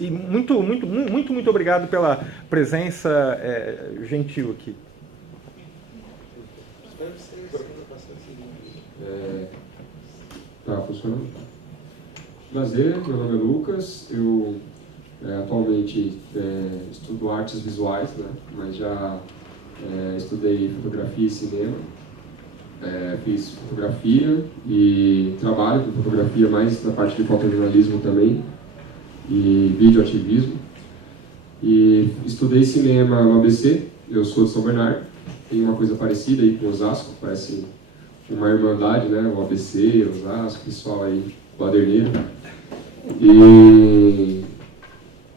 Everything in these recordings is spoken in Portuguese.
E muito obrigado pela presença gentil aqui. Tá funcionando? Prazer, meu nome é Lucas, eu atualmente estudo artes visuais, né? Mas já estudei fotografia e cinema, fiz fotografia e trabalho com fotografia mais na parte de fotojornalismo também e videoativismo. E estudei cinema no ABC, eu sou de São Bernardo, tem uma coisa parecida aí com Osasco, parece uma irmandade, né? O ABC, Osasco, pessoal aí, baderneiro.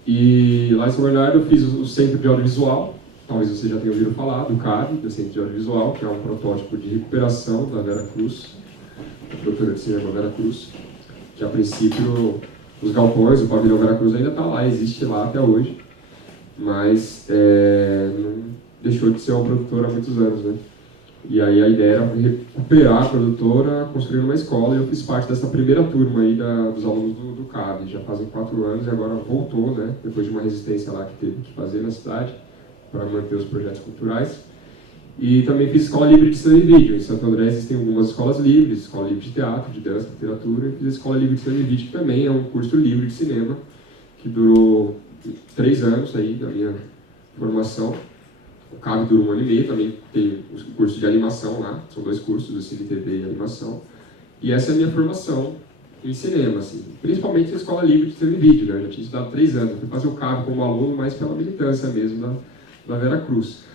E lá em São Bernardo eu fiz o Centro de Audiovisual, talvez você já tenha ouvido falar, do CAD, do Centro de Audiovisual, que é um protótipo de recuperação da Vera Cruz, da produtora de cinema Vera Cruz, que a princípio os galpões, o pavilhão Vera Cruz ainda está lá, existe lá até hoje, mas não deixou de ser uma produtora há muitos anos, né? E aí a ideia era recuperar a produtora, construir uma escola, e eu fiz parte dessa primeira turma aí dos alunos do CAB. Já fazem 4 anos e agora voltou, né? Depois de uma resistência lá que teve que fazer na cidade, para manter os projetos culturais. E também fiz escola livre de cinema e vídeo. Em Santo André existem algumas escolas livres, escola livre de teatro, de dança, literatura, e fiz a escola livre de cinema e vídeo, que também é um curso livre de cinema, que durou 3 anos aí da minha formação. O CAB dura 1 ano e meio, também tem o curso de animação lá, são 2 cursos, o Cine TV e animação. E essa é a minha formação em cinema, assim, principalmente na Escola Livre de Cinema e Vídeo, né? Eu já tinha estudado 3 anos, eu fui fazer o CAB como aluno, mas pela militância mesmo da Vera Cruz.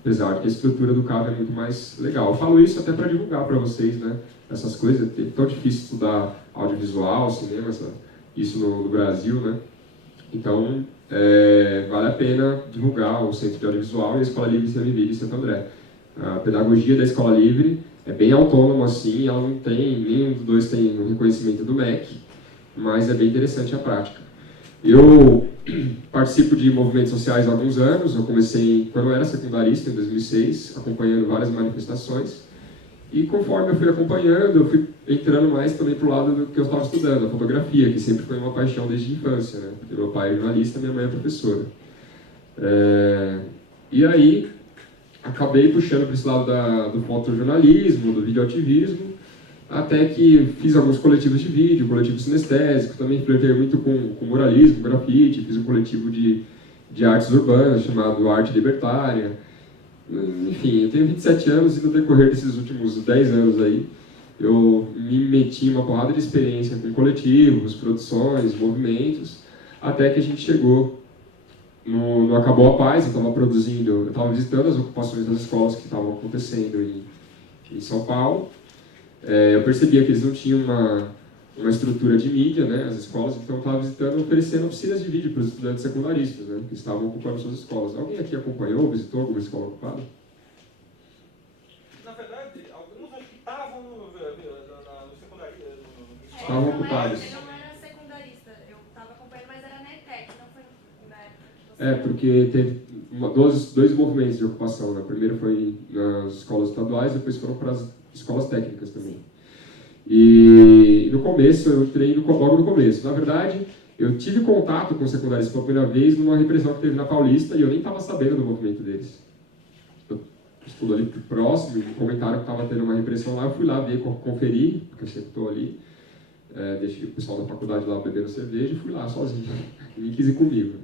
Apesar de que a estrutura do CAB é muito mais legal. Eu falo isso até para divulgar para vocês, né? Essas coisas, é tão difícil estudar audiovisual, cinema, isso no Brasil, né? Então, vale a pena divulgar o Centro de Audiovisual e a Escola Livre de Cinema e Vídeo em Santo André. A pedagogia da Escola Livre é bem autônoma, assim, ela não tem, nenhum dos dois tem um reconhecimento do MEC, mas é bem interessante a prática. Eu participo de movimentos sociais há alguns anos, eu comecei quando eu era secundarista, em 2006, acompanhando várias manifestações, e conforme eu fui acompanhando, eu fui entrando mais também para o lado do que eu estava estudando, a fotografia, que sempre foi uma paixão desde a infância, né? Porque meu pai é jornalista, minha mãe é professora. E aí, acabei puxando para esse lado do fotojornalismo, do videoativismo, até que fiz alguns coletivos de vídeo, coletivo sinestésico, também flertei muito com muralismo, grafite, fiz um coletivo de artes urbanas chamado Arte Libertária. Enfim, eu tenho 27 anos e no decorrer desses últimos 10 anos aí, eu me meti em uma porrada de experiência com coletivos, produções, movimentos, até que a gente chegou no Acabou a Paz. Eu estava visitando as ocupações das escolas que estavam acontecendo em São Paulo. Eu percebia que eles não tinham uma estrutura de mídia, né, as escolas, então eu estava visitando, oferecendo oficinas de vídeo para os estudantes secundaristas, né, que estavam ocupando suas escolas. Alguém aqui acompanhou, visitou alguma escola ocupada? Na verdade, alguns acho que estavam no secundário. Estavam ocupados. Eu não era secundarista, eu estava acompanhando, mas era na ETEC, não foi na época que você... Porque teve dois movimentos de ocupação, né? Primeiro foi nas escolas estaduais, depois foram para as escolas técnicas também. E no começo, eu entrei logo no começo. Na verdade, eu tive contato com os secundários pela primeira vez numa repressão que teve na Paulista e eu nem estava sabendo do movimento deles. Eu estudo ali próximo, me comentaram que estava tendo uma repressão lá, eu fui lá ver, conferir, porque eu sempre estou ali. Deixei o pessoal da faculdade lá bebendo cerveja e fui lá sozinho. Ninguém quis ir comigo.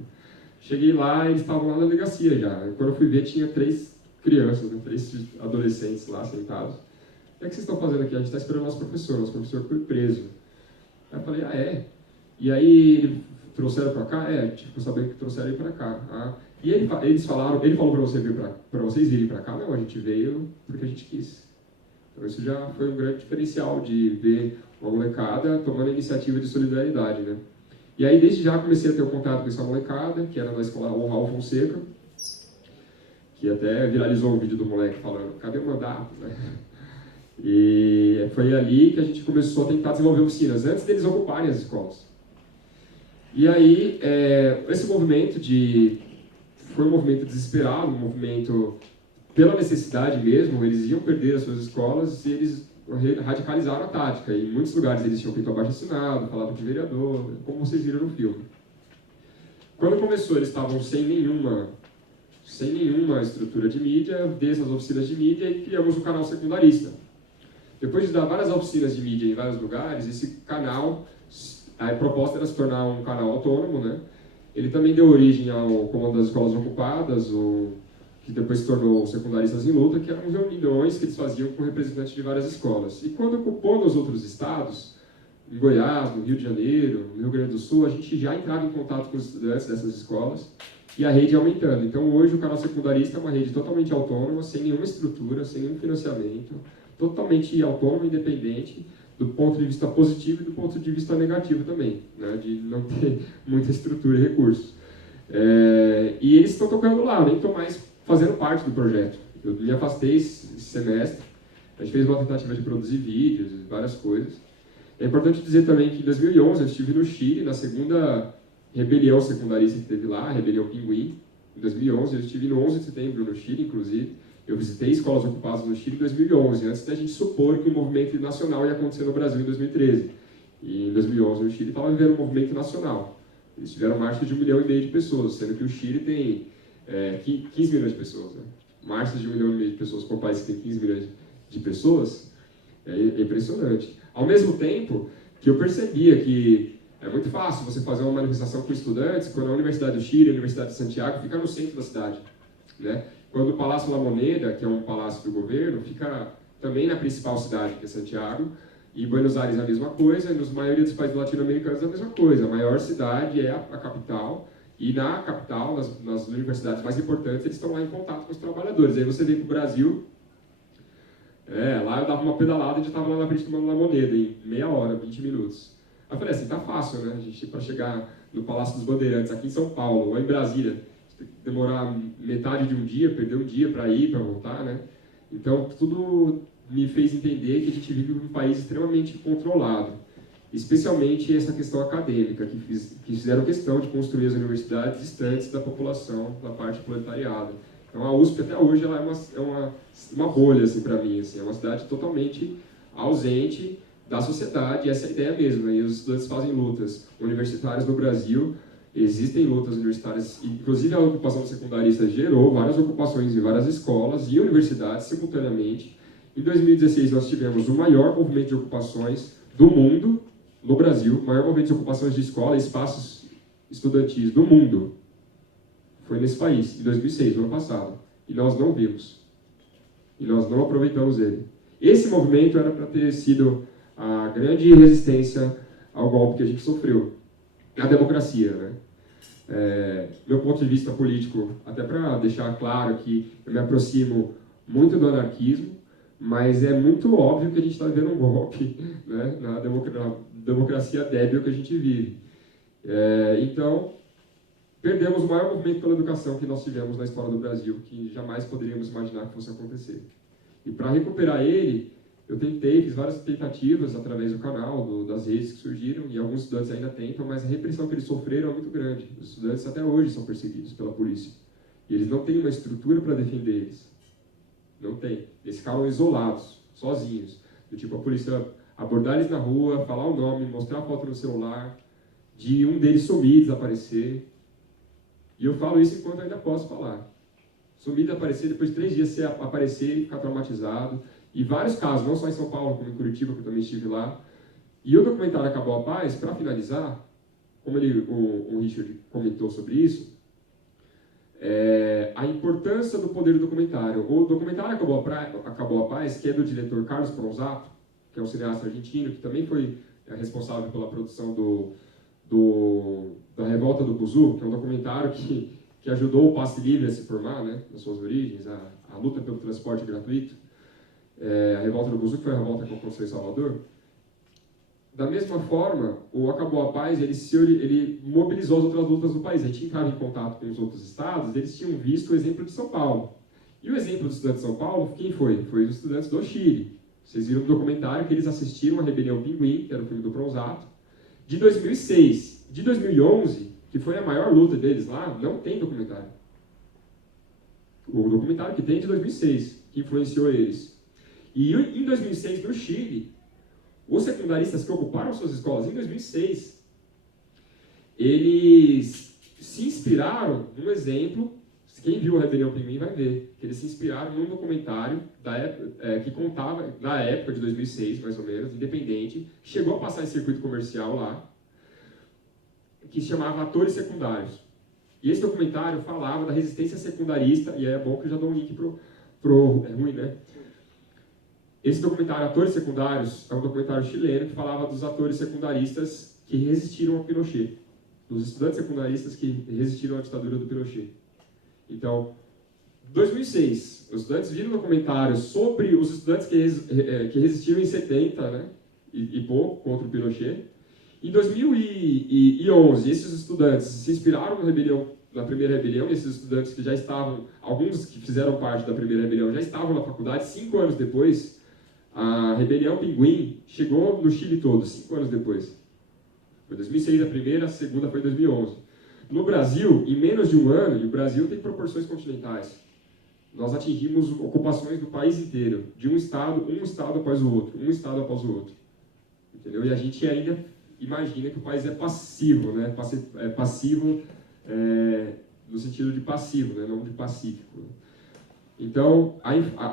Cheguei lá e eles estavam lá na delegacia já. Quando eu fui ver, tinha 3 crianças, né, 3 adolescentes lá sentados. O que é que vocês estão fazendo aqui? A gente está esperando o nosso professor foi preso. Aí eu falei, é? E aí, trouxeram para cá? Tipo, sabendo que trouxeram ele para cá. E ele falou para vocês virem para cá? Não, a gente veio porque a gente quis. Então isso já foi um grande diferencial de ver uma molecada tomando a iniciativa de solidariedade, né? E aí, desde já, comecei a ter um contato com essa molecada, que era da escola Raul Fonseca, que até viralizou um vídeo do moleque falando, cadê o mandato? E foi ali que a gente começou a tentar desenvolver oficinas, antes deles ocuparem as escolas. E aí, esse movimento foi um movimento desesperado, um movimento pela necessidade mesmo, eles iam perder as suas escolas e eles radicalizaram a tática. E em muitos lugares eles tinham feito abaixo-assinado, falado de vereador, como vocês viram no filme. Quando começou, eles estavam sem nenhuma estrutura de mídia, dessas oficinas de mídia, e criamos o canal secundarista. Depois de dar várias oficinas de mídia em vários lugares, esse canal, a proposta era se tornar um canal autônomo, né? Ele também deu origem ao Comando das Escolas Ocupadas, que depois se tornou o Secundaristas em Luta, que eram reuniões que eles faziam com representantes de várias escolas. E quando ocupou nos outros estados, em Goiás, no Rio de Janeiro, no Rio Grande do Sul, a gente já entrava em contato com os estudantes dessas escolas e a rede ia aumentando. Então, hoje, o canal secundarista é uma rede totalmente autônoma, sem nenhuma estrutura, sem nenhum financiamento, totalmente autônoma e independente, do ponto de vista positivo e do ponto de vista negativo também, né, de não ter muita estrutura e recursos. E eles estão tocando lá, nem estou mais fazendo parte do projeto. Eu me afastei esse semestre, a gente fez uma tentativa de produzir vídeos, várias coisas. É importante dizer também que em 2011 eu estive no Chile, na segunda rebelião secundarista que teve lá, a Rebelião Pinguim. Em 2011, eu estive no 11 de setembro no Chile, inclusive. Eu visitei escolas ocupadas no Chile em 2011, antes da gente supor que o movimento nacional ia acontecer no Brasil em 2013. E em 2011 o Chile estava vivendo um movimento nacional. Eles tiveram marcha de 1,5 milhão de pessoas, sendo que o Chile tem 15 milhões de pessoas. Né? Marchas de 1,5 milhão de pessoas para um país que tem 15 milhões de pessoas é impressionante. Ao mesmo tempo que eu percebia que é muito fácil você fazer uma manifestação com estudantes quando a Universidade do Chile, a Universidade de Santiago, fica no centro da cidade. Né? Quando o Palácio La Moneda, que é um palácio do governo, fica também na principal cidade, que é Santiago, e Buenos Aires é a mesma coisa, e na maioria dos países latino-americanos é a mesma coisa. A maior cidade é a capital, e na capital, nas universidades mais importantes, eles estão lá em contato com os trabalhadores. Aí você vem para o Brasil, lá eu dava uma pedalada e já estava lá na frente do La Moneda, em meia hora, 20 minutos. Aí eu falei assim, tá fácil, né? A gente, para chegar no Palácio dos Bandeirantes, aqui em São Paulo, ou em Brasília, tem que demorar metade de um dia, perder um dia para ir, para voltar, né? Então, tudo me fez entender que a gente vive num país extremamente controlado, especialmente essa questão acadêmica, que fizeram questão de construir as universidades distantes da população, da parte proletariada. Então, a USP, até hoje, ela é uma bolha, assim, para mim, assim, é uma cidade totalmente ausente da sociedade, essa é a ideia mesmo, né? E os estudantes fazem lutas universitárias no Brasil. Existem lutas universitárias, inclusive a ocupação secundarista gerou várias ocupações em várias escolas e universidades simultaneamente. Em 2016, nós tivemos o maior movimento de ocupações do mundo, no Brasil, o maior movimento de ocupações de escola e espaços estudantis do mundo. Foi nesse país, em 2006, no ano passado. E nós não vimos. E nós não aproveitamos ele. Esse movimento era para ter sido a grande resistência ao golpe que a gente sofreu. A democracia, né? Meu ponto de vista político, até para deixar claro que eu me aproximo muito do anarquismo, mas é muito óbvio que a gente está vivendo um golpe, né, na democracia débil que a gente vive. Então, perdemos o maior movimento pela educação que nós tivemos na história do Brasil, que jamais poderíamos imaginar que fosse acontecer. E para recuperar ele, eu fiz várias tentativas através do canal, das redes que surgiram, e alguns estudantes ainda tentam, mas a repressão que eles sofreram é muito grande. Os estudantes até hoje são perseguidos pela polícia. E eles não têm uma estrutura para defender eles. Não tem. Eles ficaram isolados, sozinhos. Do tipo, a polícia abordar eles na rua, falar o nome, mostrar a foto no celular, de um deles sumir, desaparecer. E eu falo isso enquanto ainda posso falar. Sumir, desaparecer, depois de 3 dias você aparecer e ficar traumatizado. E vários casos, não só em São Paulo, como em Curitiba, que eu também estive lá. E o documentário Acabou a Paz, para finalizar, como o Richard comentou sobre isso, a importância do poder do documentário. O documentário Acabou a Paz, que é do diretor Carlos Pronzato, que é um cineasta argentino, que também foi responsável pela produção da Revolta do Buzu, que é um documentário que ajudou o passe livre a se formar, né, nas suas origens, a luta pelo transporte gratuito. A Revolta do Buzu, que foi a revolta que aconteceu em Salvador. Da mesma forma, o Acabou a Paz, ele mobilizou as outras lutas do país. A gente entrava em contato com os outros estados, eles tinham visto o exemplo de São Paulo. E o exemplo dos estudantes de São Paulo, quem foi? Foi os estudantes do Chile. Vocês viram no documentário que eles assistiram a Rebelião Pinguim, que era o filme do Pronzato, de 2006. De 2011, que foi a maior luta deles lá, não tem documentário. O documentário que tem é de 2006, que influenciou eles. E em 2006, no Chile, os secundaristas que ocuparam suas escolas em 2006, eles se inspiraram num exemplo. Quem viu a Rebelião Pinguim vai ver que eles se inspiraram num documentário da época, que contava da época de 2006, mais ou menos, independente, que chegou a passar em circuito comercial lá, que se chamava Atores Secundários. E esse documentário falava da resistência secundarista, e é bom que eu já dou um link pro é ruim, né? Esse documentário, Atores Secundários, é um documentário chileno que falava dos atores secundaristas que resistiram ao Pinochet, dos estudantes secundaristas que resistiram à ditadura do Pinochet. Então, em 2006, os estudantes viram um documentário sobre os estudantes que resistiram em 70, né, e pouco, contra o Pinochet. Em 2011, esses estudantes se inspiraram na primeira rebelião, esses estudantes que já estavam, alguns que fizeram parte da primeira rebelião, já estavam na faculdade. 5 anos depois, a Rebelião Pinguim chegou no Chile todo, 5 anos depois. Foi 2006 a primeira, a segunda foi 2011. No Brasil, em menos de um ano, e o Brasil tem proporções continentais, nós atingimos ocupações do país inteiro, de um estado após o outro, um estado após o outro. Entendeu? E a gente ainda imagina que o país é passivo, né? Passivo no sentido de passivo, né? Não de pacífico. Então,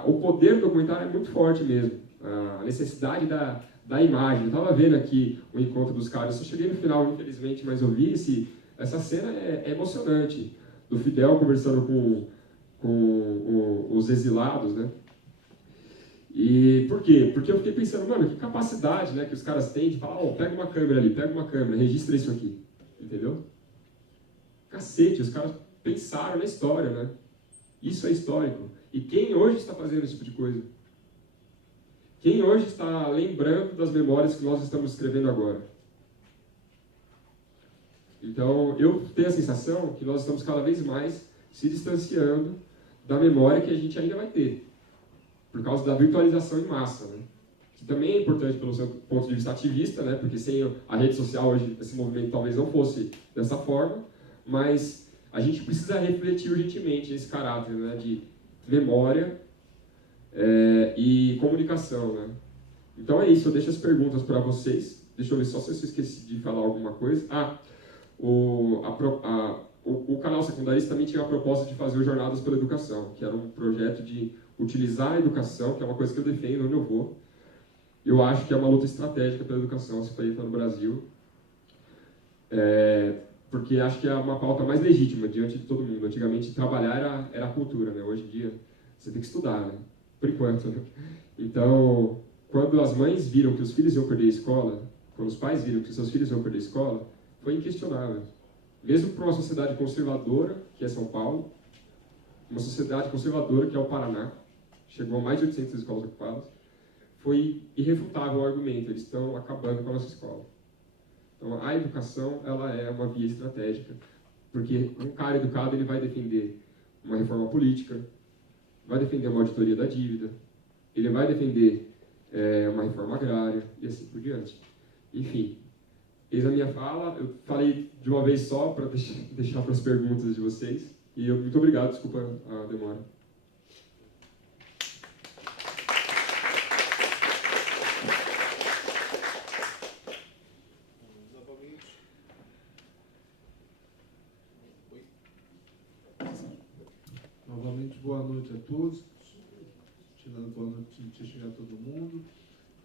o poder do documentário é muito forte mesmo. A necessidade da imagem. Eu estava vendo aqui o encontro dos caras, eu só cheguei no final, infelizmente, mas eu vi essa cena é emocionante, do Fidel conversando com os exilados, né? E por quê? Porque eu fiquei pensando, mano, que capacidade, né, que os caras têm de falar, pega uma câmera ali, pega uma câmera, registra isso aqui, entendeu? Cacete, os caras pensaram na história, né? Isso é histórico. E quem hoje está fazendo esse tipo de coisa? Quem hoje está lembrando das memórias que nós estamos escrevendo agora? Então, eu tenho a sensação que nós estamos cada vez mais se distanciando da memória que a gente ainda vai ter, por causa da virtualização em massa, né? Que também é importante pelo seu ponto de vista ativista, né? Porque sem a rede social hoje esse movimento talvez não fosse dessa forma, mas a gente precisa refletir urgentemente esse caráter, né, de memória e comunicação, né? Então é isso, eu deixo as perguntas para vocês. Deixa eu ver só se eu esqueci de falar alguma coisa. O canal secundarista também tinha a proposta de fazer o Jornadas pela Educação, que era um projeto de utilizar a educação, que é uma coisa que eu defendo onde eu vou. Eu acho que é uma luta estratégica pela educação, se feita no Brasil, porque acho que é uma pauta mais legítima diante de todo mundo. Antigamente, trabalhar era a cultura, né? Hoje em dia, você tem que estudar, né? Por enquanto, né? Então, quando as mães viram que os filhos iam perder a escola, quando os pais viram que seus filhos iam perder a escola, foi inquestionável. Mesmo para uma sociedade conservadora, que é São Paulo, uma sociedade conservadora, que é o Paraná, chegou a mais de 800 escolas ocupadas, foi irrefutável o argumento, eles estão acabando com a nossa escola. Então, a educação, ela é uma via estratégica, porque um cara educado, ele vai defender uma reforma política, vai defender uma auditoria da dívida, ele vai defender uma reforma agrária, e assim por diante. Enfim, eis a minha fala. Eu falei de uma vez só, para deixar para as perguntas de vocês, e muito obrigado, desculpa a demora. Novamente, boa noite a todos. Tirando boa noite, tinha chegado todo mundo.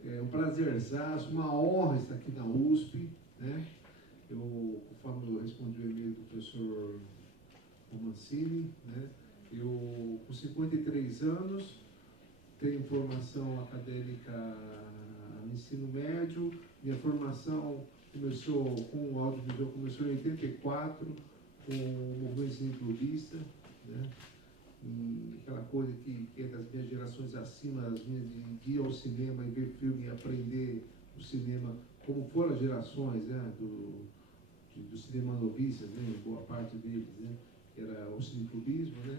É um prazerzaço, uma honra estar aqui na USP, né? Conforme eu respondi o e-mail do professor Romancini, né? Eu, com 53 anos, tenho formação acadêmica no ensino médio. Minha formação começou com o audiovisual, começou em 84, com o movimento clubista, né? E aquela coisa que é das minhas gerações acima, as minhas de ir ao cinema e ver filme e aprender o cinema, como foram as gerações, né, do cinema novista, né, boa parte deles, né, que era o cineclubismo, né.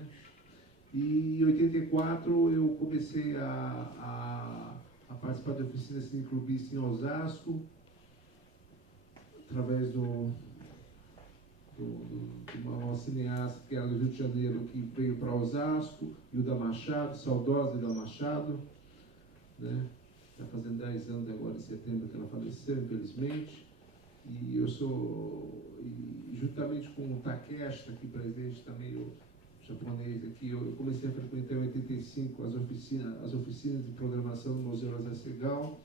E em 84 eu comecei a participar da oficina cineclubista em Osasco, através de uma cineasta que era do Rio de Janeiro, que veio para Osasco, Hilda Machado, saudosa Hilda Machado, né? Está fazendo 10 anos agora em setembro que ela faleceu, infelizmente. E eu sou juntamente com o Takeshi, tá aqui presente também, o japonês aqui, eu comecei a frequentar em 85 as oficinas de programação no Museu José Segal,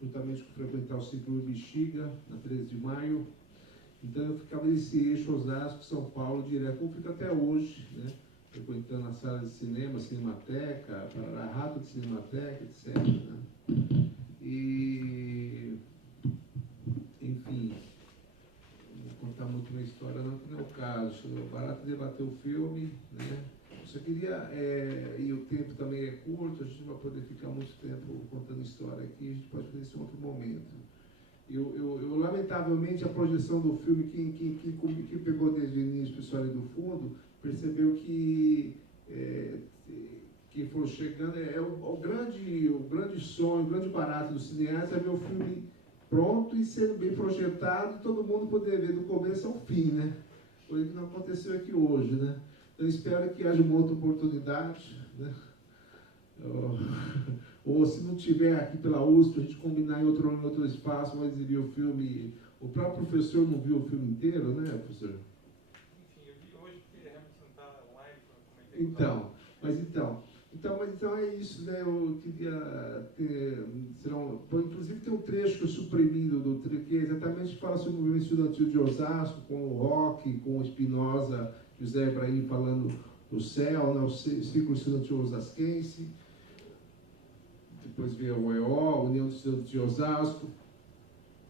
juntamente com frequentar o Círculo Bexiga, na 13 de maio. Então eu ficava nesse eixo Osasco, São Paulo, direto, como fica até hoje, né? Frequentando a sala de cinema, Cinemateca, a Rato de Cinemateca, etc. Né? E, enfim, não vou contar muito minha história, não, que não é o caso. O barato é debater o filme, né? Eu só queria, e o tempo também é curto, a gente não vai poder ficar muito tempo contando história aqui, a gente pode fazer isso em outro momento. Eu lamentavelmente, a projeção do filme, quem pegou desde o início a história do fundo, percebeu que quem for chegando, o grande sonho, o grande barato do cineasta é ver o filme pronto e sendo bem projetado, e todo mundo poder ver do começo ao fim, né? Coisa que não aconteceu aqui hoje, né? Então, espero que haja uma outra oportunidade, né? Ou se não tiver aqui pela USP, a gente combinar em outro espaço, vai exibir o filme. O próprio professor não viu o filme inteiro, né, professor? Enfim, eu vi hoje porque realmente não está online, comentei. Então é isso, né? Eu queria ter. Inclusive tem um trecho que eu suprimi do que é exatamente que fala sobre o movimento estudantil de Osasco, com o Roque, com o Espinosa e o Zé Ibrahim falando do CEL, né? O Círculo Estudantil Osasquense. Depois veio o EO, União dos Estudantes de Osasco.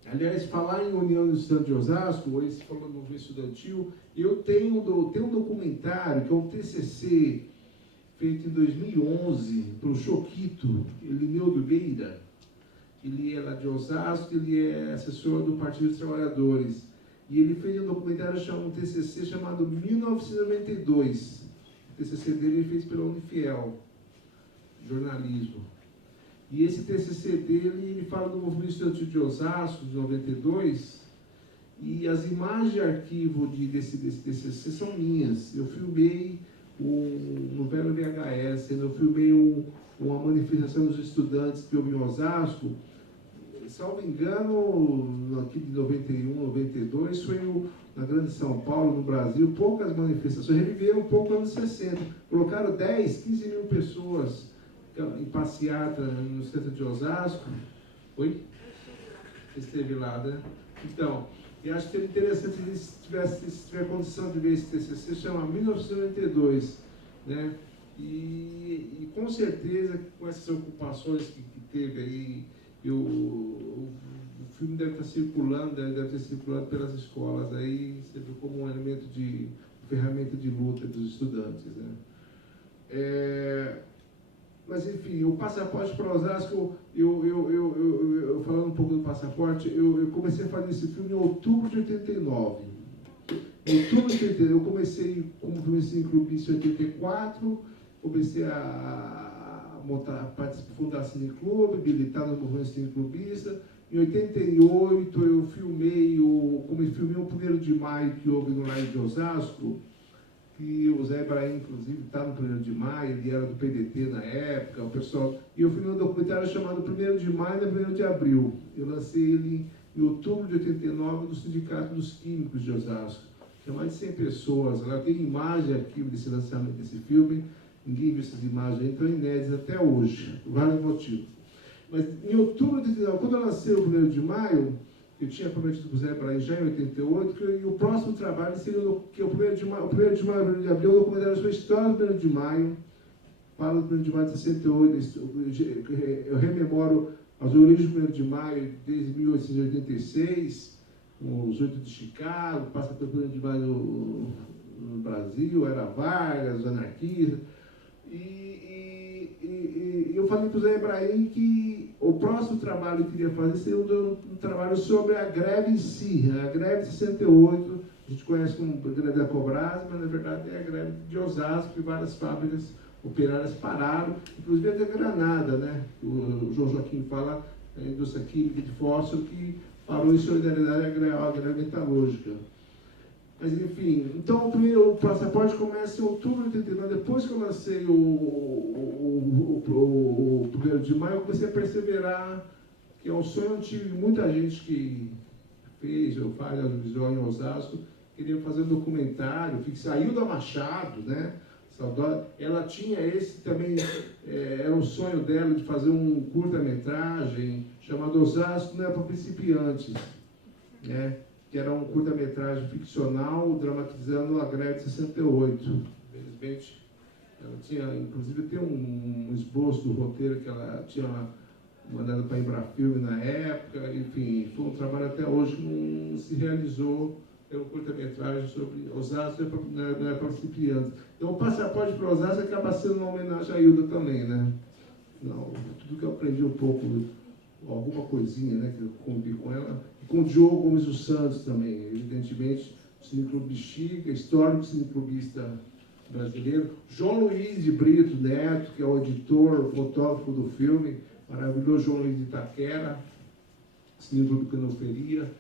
Aliás, falar em União dos Estudantes de Osasco, hoje se falou no movimento estudantil, eu tenho um documentário, que é um TCC, feito em 2011, pelo Choquito, Elineu Beira. Ele é lá de Osasco, ele é assessor do Partido dos Trabalhadores. E ele fez um documentário, um TCC, chamado 1992. O TCC dele ele fez pela Unifiel, jornalismo. E esse TCC dele, ele fala do movimento estudantil de Osasco, de 92, e as imagens de arquivo desse TCC são minhas. Eu filmei no velho VHS, eu filmei uma manifestação dos estudantes que houve em Osasco, salvo engano, aqui de 91, 92, foi na Grande São Paulo, no Brasil, poucas manifestações, reviveram um pouco nos anos 60, colocaram 10, 15 mil pessoas em passeata no centro de Osasco. Oi? Você esteve lá, né? Então, eu acho que seria interessante se tiver condição de ver esse TCC, chama 1992, né? E com certeza, com essas ocupações que teve aí, o filme deve estar circulando, deve ter circulado pelas escolas aí, sempre como um elemento de ferramenta de luta dos estudantes, né? Mas, enfim, o passaporte para Osasco, eu falando um pouco do passaporte, eu comecei a fazer esse filme em outubro de 89. Em outubro de 89, eu comecei como filme clubista em 84, comecei a fundar cineclube, militar no movimento cineclubista. Em 88, eu filmei o 1º de maio que houve no Lago de Osasco, que o Zé Ibrahim, inclusive, está no 1º de maio, ele era do PDT na época, o pessoal... E eu filmei um documentário chamado 1º de maio e 1º de abril. Eu lancei ele em outubro de 89 do Sindicato dos Químicos de Osasco. Tinha mais de 100 pessoas lá. Tem imagem aqui desse lançamento desse filme. Ninguém viu essas imagens aí, estão inéditas até hoje, por vários motivos. Mas em outubro de 89, quando eu lancei o 1º de maio, eu tinha prometido para o Zé Ibrahim já em 88, que o próximo trabalho seria que o 1º de maio e 1º de abril, o documentário sobre a história do 1º de maio, fala do 1º de maio de 68, eu rememoro as origens do 1º de maio desde 1886, os 8 de Chicago, passa pelo 1º de maio no Brasil, era Vargas, os anarquistas, e eu falei para o Zé Ibrahim que o próximo trabalho que eu queria fazer seria um trabalho sobre a greve em si, a greve de 68, a gente conhece como a greve da Cobrasa, mas na verdade é a greve de Osasco, que várias fábricas operárias pararam, inclusive até Granada, né? O João Joaquim fala, a indústria química de fósforo, que parou em solidariedade à greve metalúrgica. Mas, enfim, então o passaporte começa em outubro de 89. Depois que eu lancei o 1º de maio, eu comecei a perseverar, que é um sonho antigo de muita gente que fez ou faz audiovisual em Osasco, queria fazer um documentário, que saiu da Machado, né? Ela tinha esse também, era um sonho dela de fazer um curta-metragem chamado Osasco não é para principiantes, né? Que era um curta-metragem ficcional dramatizando a greve de 68. Infelizmente, ela tinha, inclusive, tem um esboço do roteiro que ela tinha mandado para a Embrafilme na época, enfim, foi um trabalho até hoje que não se realizou. É um curta-metragem sobre Osasco não é para principiantes. Então, o Passaporte para Osasco acaba sendo uma homenagem à Hilda também, né? Não, tudo que eu aprendi um pouco, alguma coisinha, né, que eu convivi com ela, e com o Diogo Gomes dos Santos também, evidentemente, cineclube Bexiga, histórico cineclubista brasileiro, João Luiz de Brito Neto, que é o editor, o fotógrafo do filme, maravilhoso João Luiz de Itaquera, cineclube Canoferia.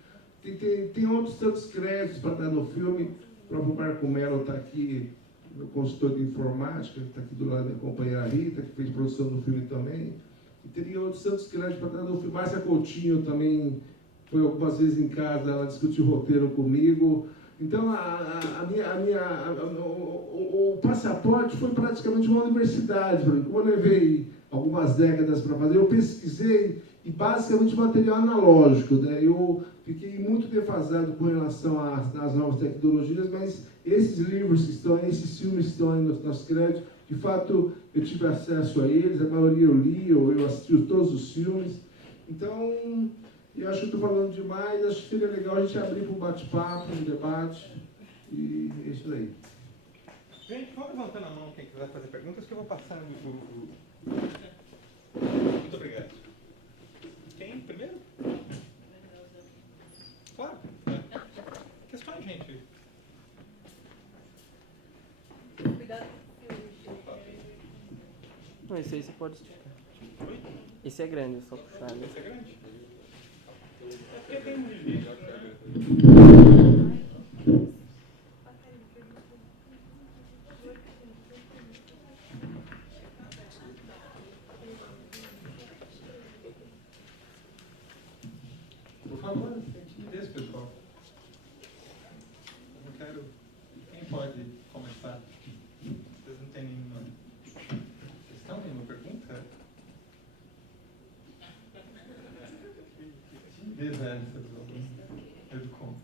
Tem outros tantos créditos para dar no filme. O próprio Marco Melo está aqui, meu consultor de informática, está aqui do lado da minha companheira Rita, que fez produção do filme também. E teria outros tantos créditos para dar no filme. Márcia Coutinho também foi algumas vezes em casa, ela discutiu roteiro comigo. Então, o Passaporte foi praticamente uma universidade para mim. Como eu levei algumas décadas para fazer, eu pesquisei e basicamente material analógico, né? Eu fiquei muito defasado com relação às novas tecnologias, mas esses livros que estão aí, esses filmes que estão aí nos créditos, de fato eu tive acesso a eles, a maioria eu li, eu assisti todos os filmes. Então, eu acho que estou falando demais, acho que seria legal a gente abrir para um bate-papo, um debate, e é isso aí. Gente, vão levantando a mão quem quiser fazer perguntas, que eu vou passando o... Muito obrigado. Quem primeiro? Claro. Questões, gente. Cuidado. Não, esse aí você pode esticar. Oi? Esse é grande, é só puxar, né? Esse é grande? É porque tem um vídeo. Por favor, tem timidez, pessoal. Eu não quero... Quem pode começar? Vocês não têm nenhuma questão, nenhuma pergunta? Timidez é essa dos alunos. Educom.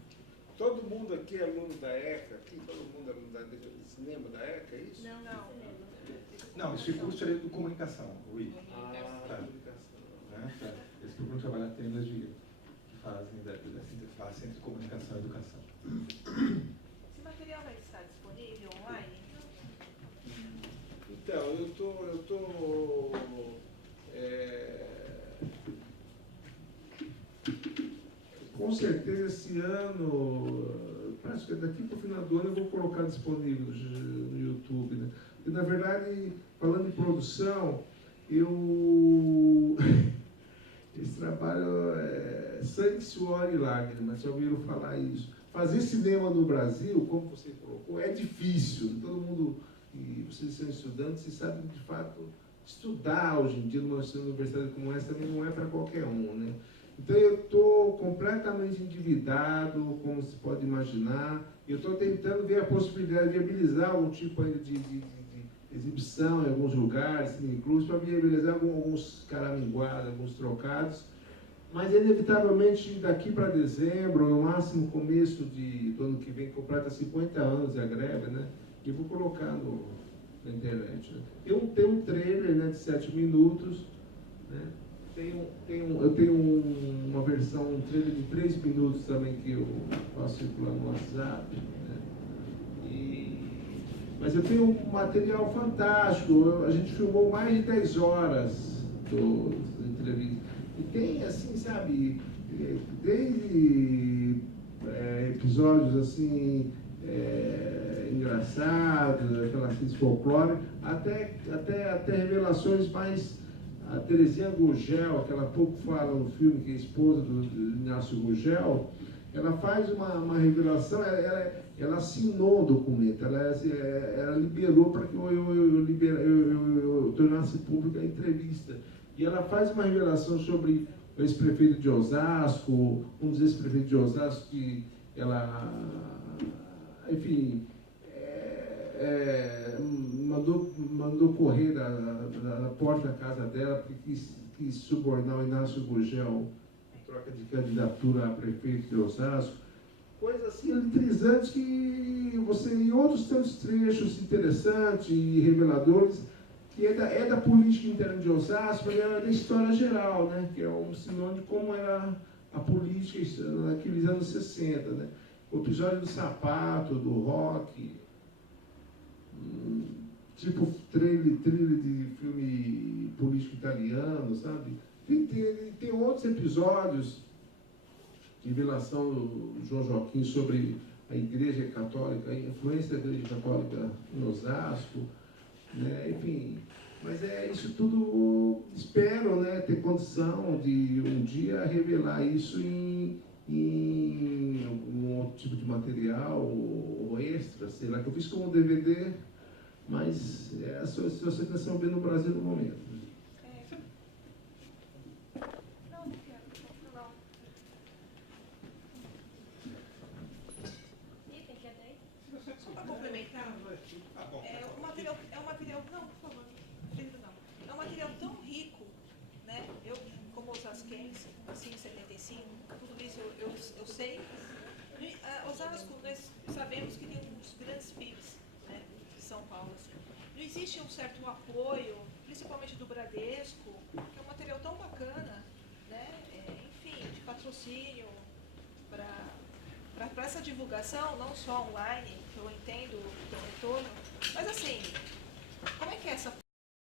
Todo mundo aqui é aluno da ECA? Aqui, todo mundo é aluno do cinema da ECA, é isso? Não. Não, esse curso é de comunicação, o I. Tá. Né? Eles procuram trabalhar temas que fazem dessa interface entre comunicação e educação. Esse material vai estar disponível online? Então, eu tô com certeza esse ano, praticamente daqui para o final do ano, eu vou colocar disponível no YouTube, né? E, na verdade, falando de produção, esse trabalho é sangue, suor e lágrimas, já ouviram falar isso. Fazer cinema no Brasil, como você colocou, é difícil. Todo mundo, e vocês são estudantes, vocês sabem que, de fato, estudar hoje em dia numa universidade como essa também não é para qualquer um, né? Então, eu estou completamente endividado, como se pode imaginar. Eu estou tentando ver a possibilidade de viabilizar algum tipo ainda de exibição em alguns lugares, inclusive para viabilizar alguns caraminguadas, alguns trocados. Mas, inevitavelmente, daqui para dezembro, no máximo começo do ano que vem, completa 50 anos a greve, né? Eu vou colocar na internet. Né? Tem um trailer, né, de 7 minutos, né? Eu tenho uma versão, um trailer de 3 minutos também que eu faço circular no WhatsApp, né? Mas eu tenho um material fantástico. A gente filmou mais de 10 horas da entrevista. E tem, assim, sabe, desde episódios, assim, engraçados, aquelas coisas folclóricas, até revelações mais... A Terezinha Gurgel, que ela pouco fala no filme, que é esposa do Inácio Gurgel, ela faz uma revelação, ela assinou o documento, ela liberou para que eu tornasse pública a entrevista. E ela faz uma revelação sobre o ex-prefeito de Osasco, um dos ex-prefeitos de Osasco que ela enfim, mandou correr da porta da casa dela porque quis subornar o Inácio Gurgel em troca de candidatura a prefeito de Osasco. Coisas assim eletrizantes que você, em outros tantos trechos interessantes e reveladores, que é da política interna de Osasco, mas é da história geral, né? Que é um sinônimo de como era a política naqueles anos 60, né? O episódio do sapato, do rock, tipo trailer de filme político italiano, sabe? Tem outros episódios, revelação do João Joaquim sobre a Igreja Católica, a influência da Igreja Católica em Osasco, né? Enfim, mas isso tudo, espero, né, ter condição de um dia revelar isso em algum outro tipo de material ou extra, sei lá, que eu fiz como DVD, mas a socialização bem no Brasil no momento. Não, não quero. Não. Item que é 10? Só para complementar, Ah, bom. é um material, não, por favor, não. É um material tão rico, né? Eu, como osasquense, assim, em 75, tudo isso eu sei. Osasco, nós sabemos que tem um dos grandes PIBs, né, de São Paulo. Assim. Não existe um certo apoio, principalmente do Bradesco, que é um material tão bacana, né? Enfim, de patrocínio para essa divulgação, não só online, que eu entendo o retorno, mas assim, como é que é essa